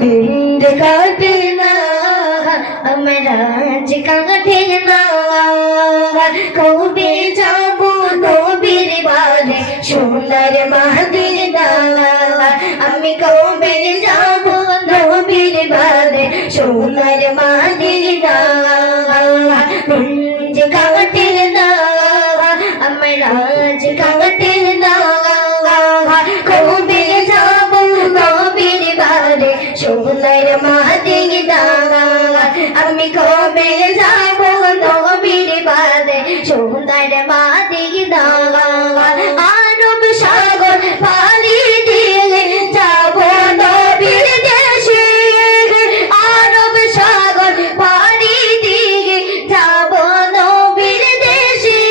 দিন কাটে না আমার আজ কাটে না কবে যাব নবীর বারে সোনার মাদিনা আমি কবে যাব নবীর বারে সোনার মাদিনা দিন কাটে না আমার কাটে কবে যাব নবীর বারে সোনার মাদিনা আরব সাগর পাড়ি দিয়ে যাব নবীর দেশে আরব সাগর পাড়ি দিয়ে যাব নবীর দেশে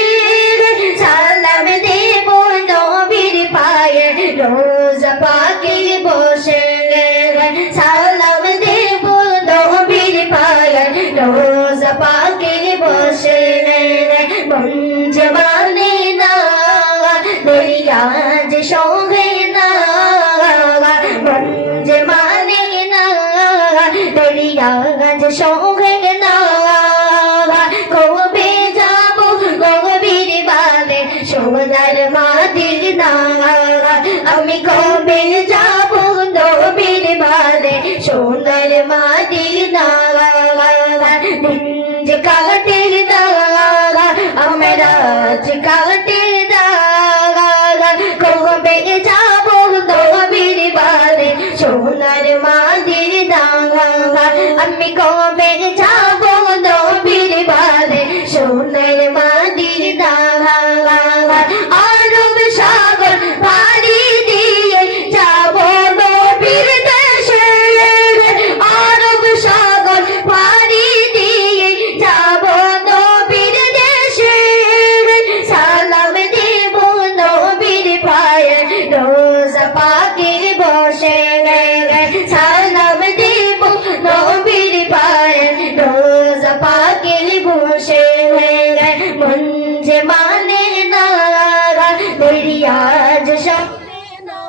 সালাম দেব নবীর পায়ে রোজ পাকে সঙ্গে না কবে যাব গভীর বালে সোনার মাদিনা আমি কবে যাব নবীর বালে সোনার মাদিনা আমি কবে যাব মানে না মেরি আজ সামনে না